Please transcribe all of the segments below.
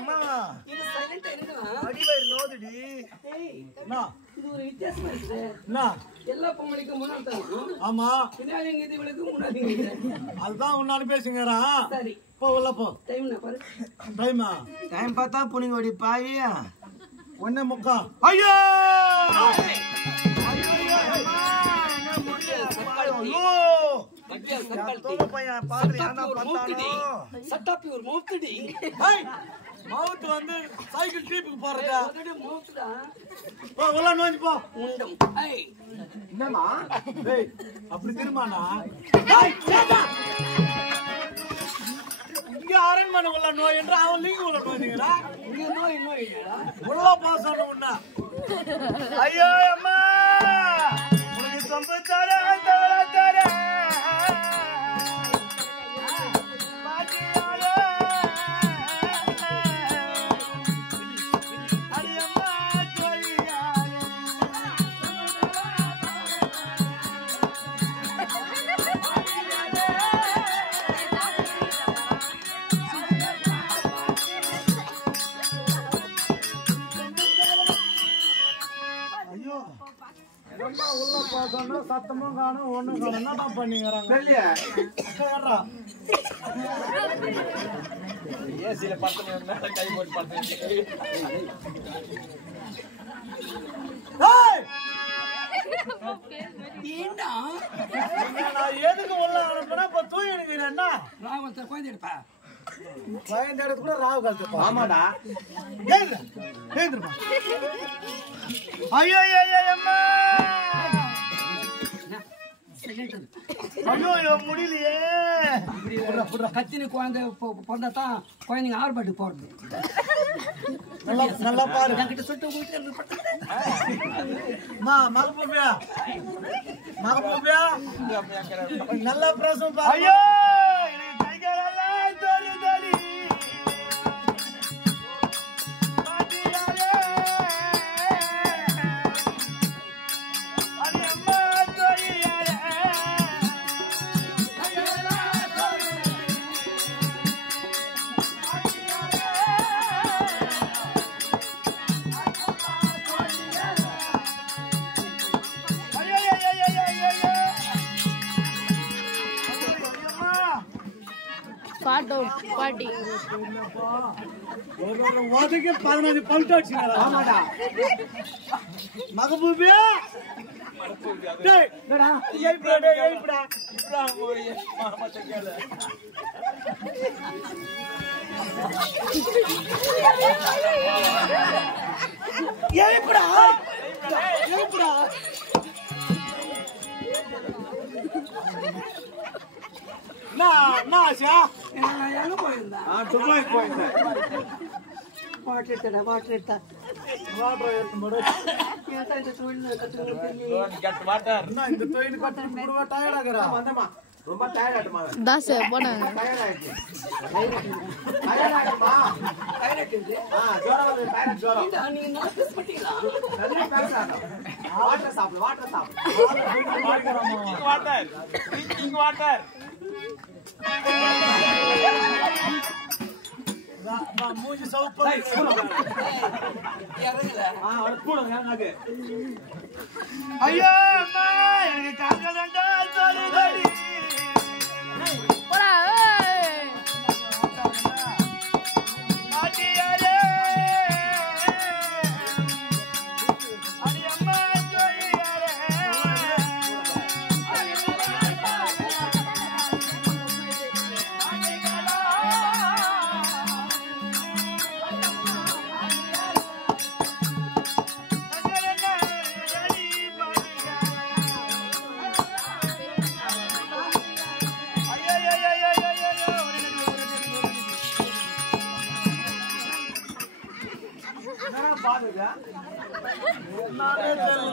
அம்மா இது சைலண்ட் ஆயிடுவா அடிவயிறு நோதுடி ஏய் என்ன இது ஒரு வித்தியாசமா இருக்கு என்ன எல்லா பொம்பளைக்கும் முன்னாடி தான் ஆமா பின்னாடி இவளுக்கு முன்னாடி அதுதான் உன்னால பேசுங்கறா சரி போ உள்ள போ டைம் என்ன பாரு டைம் பார்த்தா புனிங்க ஓடி பாவியா 1:45 ஐயோ சட்டாப்பி ஒரு மௌத்துடி மவுத்து வந்து சைக்கிள் டீப்புக்கு போறதா மௌத்துடா போ உள்ள நோஞ்சி போ உண்டம் ஏய் என்னம்மா டேய் அப்படி திரும்பானா இங்க அரண்மனை உள்ள நோய் என்று அவன் லீக் உள்ள நோய்ங்கடா இங்க நோய் நோய்டா உள்ள பாசான உன்ன ஐயோ அம்மா உனக்கு சொம்பு தர தர தர உள்ள பாசம்னா சத்தமும் காணும் ஒண்ணும் காணும் என்னடா பண்ணிக்கிறாங்க ஏசியில படுத்து கை போட்டு படுத்து ஏண்டா நான் எதுக்கு உள்ள அனுப்புனா இப்ப தூய் எடுக்கிறேன்னா ராவத்தை குழந்தை எடுப்பா பயந்த இடத்து கூட ராவு காலத்து ஆமாடா ஏந்திரமா ஐயோ அம்மா ஐயோ முடியலையே கத்தினு குழந்தை பிறந்தாதான் குழந்தைங்க ஆர்ப்பாட்டு போறது நல்லா பாரு என்கிட்ட சொல்லிட்டு உங்ககிட்ட மகபூபியா நல்லா பிரசவம் பாரு ஐயோ பாட்டி ஒதுக்கி 15 பல்ட்டு அடிச்சுங்களா ஆமாடா மகபூபியா எங்க போயிருந்தா துபாய் போயிருந்தேன் வாட்டர் எடுத்தா வாட்டர் எடுத்தா ஏன்டா இந்த தொழில் கத்துக்கணும் தெரியல இந்த தொழில் கட்டு டயர்டாகிறா வந்தமா ரொம்ப டயர்ட் ஆயிடுமா தாச போனாங்க டயர்ட் ஆயிடுச்சு டயர்ட் ஆயிடுமா ஜோரம் வந்து டயர்ட் ஜோரம் நீங்க நோட்டீஸ் பண்ணிட்டீங்களா நிறைய பேசாத வாட்டர் சாப்பிடு வாட்டர் மூஞ்சி சவுப்பா ஐயோ அம்மா எனக்கு கால்கள் ரெண்டா தோலுதடி போடா மாட்டியாரே அடி அம்மா ஜோயியாரே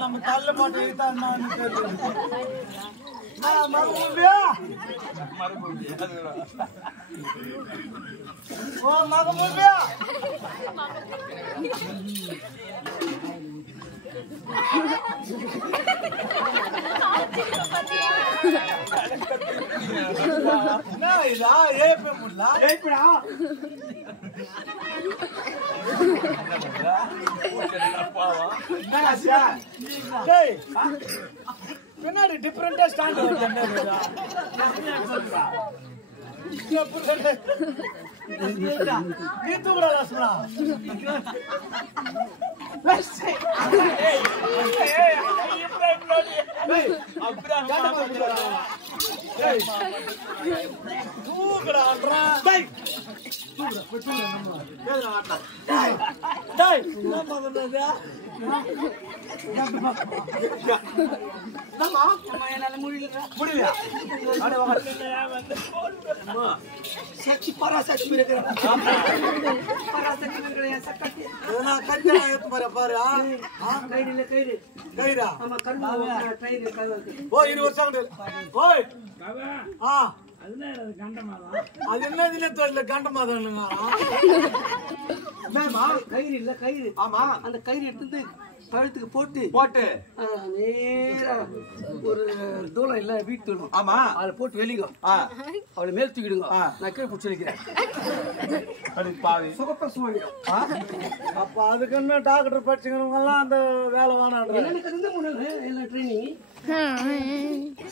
நம்ம தள்ள மாட்டோம் ஓ மகமூபியா இதா ஏப்ப முடியல ஏய்ப்படா ஆச்சா டேய் பின்னாடி டிஃபரெண்டா ஸ்டாண்ட் வருது நீ தூக்குடா லாஸ்டா தூக்குடா டேய் என்ன பண்ணுது முடியல சச்சி பராசக்தி இருக்கிற பராசக்தி இருக்கிற சக்கத்தி நான் கஞ்சா ஏத்து பாரு கையில கையில கைடா ஆமா கரும்பு ட்ரெயின் ஓ 20 வருஷம் ஓய் ஆ அது என்னதுன்னு தெரியல கண்டமாதானுங்க என்னமா கயிறு இல்ல கயிறு ஆமா அந்த கயிறு எடுத்து கழுத்துக்கு போட்டு நேரா ஒரு தூரம் இல்ல வீட்டு தூரம் ஆமா அதை போட்டு வெளிங்க அவளை மேல் தூக்கிடுங்க நான் கீழே பிடிச்சி வைக்கிறேன் அப்ப அதுக்குன்னு டாக்டர் படிச்சுக்கிறவங்க எல்லாம் அந்த வேலை வேணாம் எனக்கு இருந்த முன்னாடி எல்லாம் ட்ரைனிங்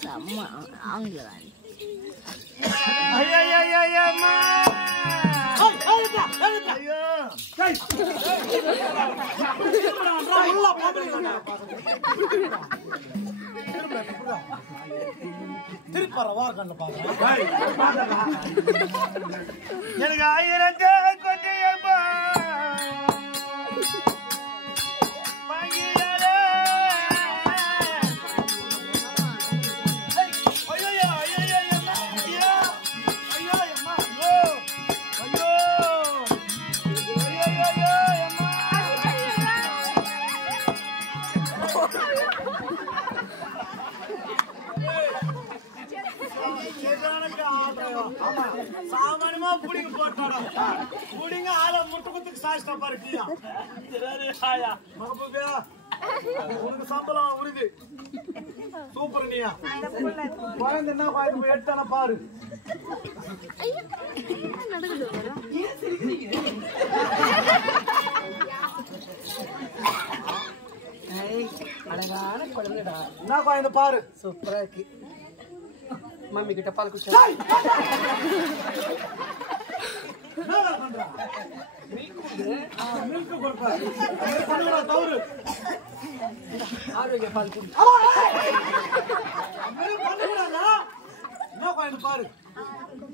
செம்ம ஆங்கிலம் திருப்பார வார்கண்ட பாக்க எனக்கு 1000 கொஞ்சம் சாமானியமா புடிங்க போட்டாடா புடிங்க ஆள முட்டு குத்துக்கு சாஸ்டா பாருக்கியா மகபூபியா உனக்கு சம்பளம் உறுதி சூப்பர் நீயா குழந்தை என்ன பாரு எடுத்தான பாரு அழகான குழந்தைடா என்ன குழந்தை பாரு சூப்பரா இருக்கு மம்மி கிட்ட பால் குடிச்சா ஆரோக்கிய பால் குடி பாரு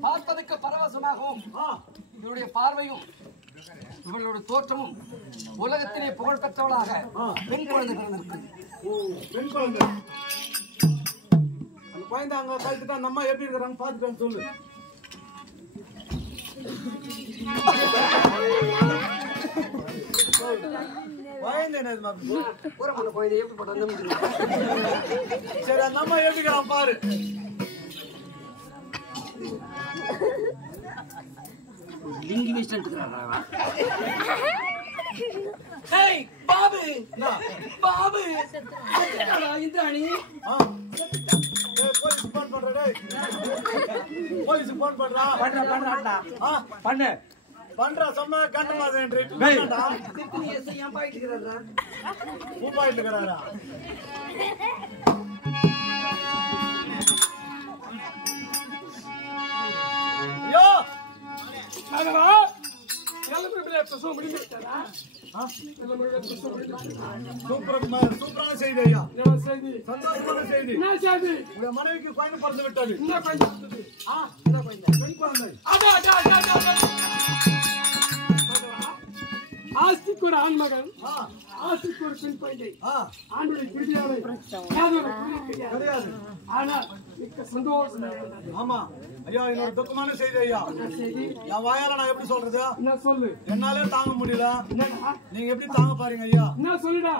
பார்ப்பதற்கு பரவசமாகவும் இவருடைய பார்வையும் இவளோட தோற்றமும் உலகத்திலே புகழ் பெற்றவளாக பெண் குழந்தை பிறந்திருக்கிறது. பெண் குழந்தை அந்த குழந்தை அங்க கழிச்சுட்டா நம்ம எப்படி இருக்கிறாங்க பாத்துட்டான்னு சொல்லு. சரி அந்த அம்மா எப்படி இருக்கிறான் பாரு. லிங்கி வேஸ்ட் எடுத்துக்கிறாரா? ஏய் பாபு பாபு செத்துடா இந்திராணி. போலீஸ் போன் பண்றா டேய். போலீஸ் போன் பண்றா. பண்றா பண்ணு. பண்றா சும்மா கண்டமாதேன் ரேட். திருப்பி ஏசை ஏன் பாயிட்டு இருக்கறாரா? பாயிட்டு இருக்கறாரா? யோ அடவா எல்லமே பிரசவம் முடிஞ்சிட்டா? சூப்பரான செய்தி ஐயா. சந்தோஷமான செய்தி. உங்க மனைவிக்கு குழந்தை பிறந்து விட்டது. பெண் குழந்தை. ஆஸ்திக்கு ஒரு ஆண் மகன், ஆஸ்திக்கு ஒரு பெண் குழந்தை. ஆணுடைய குடியாவை கிடையாது. ஆனால் மிக்க சந்தோஷம். ஆமா ஐயா, இன்னொரு துக்கமான செய்தி ஐயா. என் வாயால நான் எப்படி சொல்றது? என்ன சொல்லு? என்னாலே தாங்க முடியல. நீங்க எப்படி தாங்க பாருங்க ஐயா? என்ன சொல்லுடா?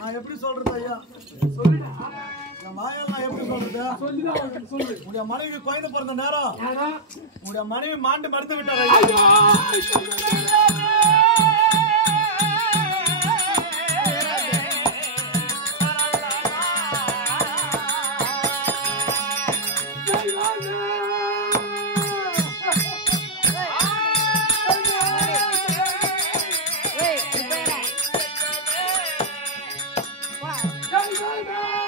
நான் எப்படி சொல்றது ஐயா? சொல்லுடா. என் வாயால நான் எப்படி சொல்றது? சொல்லுடா, சொல்லு. உடைய மனைவி குழந்தை பிறந்த நேரம் யாரா? உடைய மனைவி மாண்டு மறுத்து விட்டார் ஐயா. வாழ்க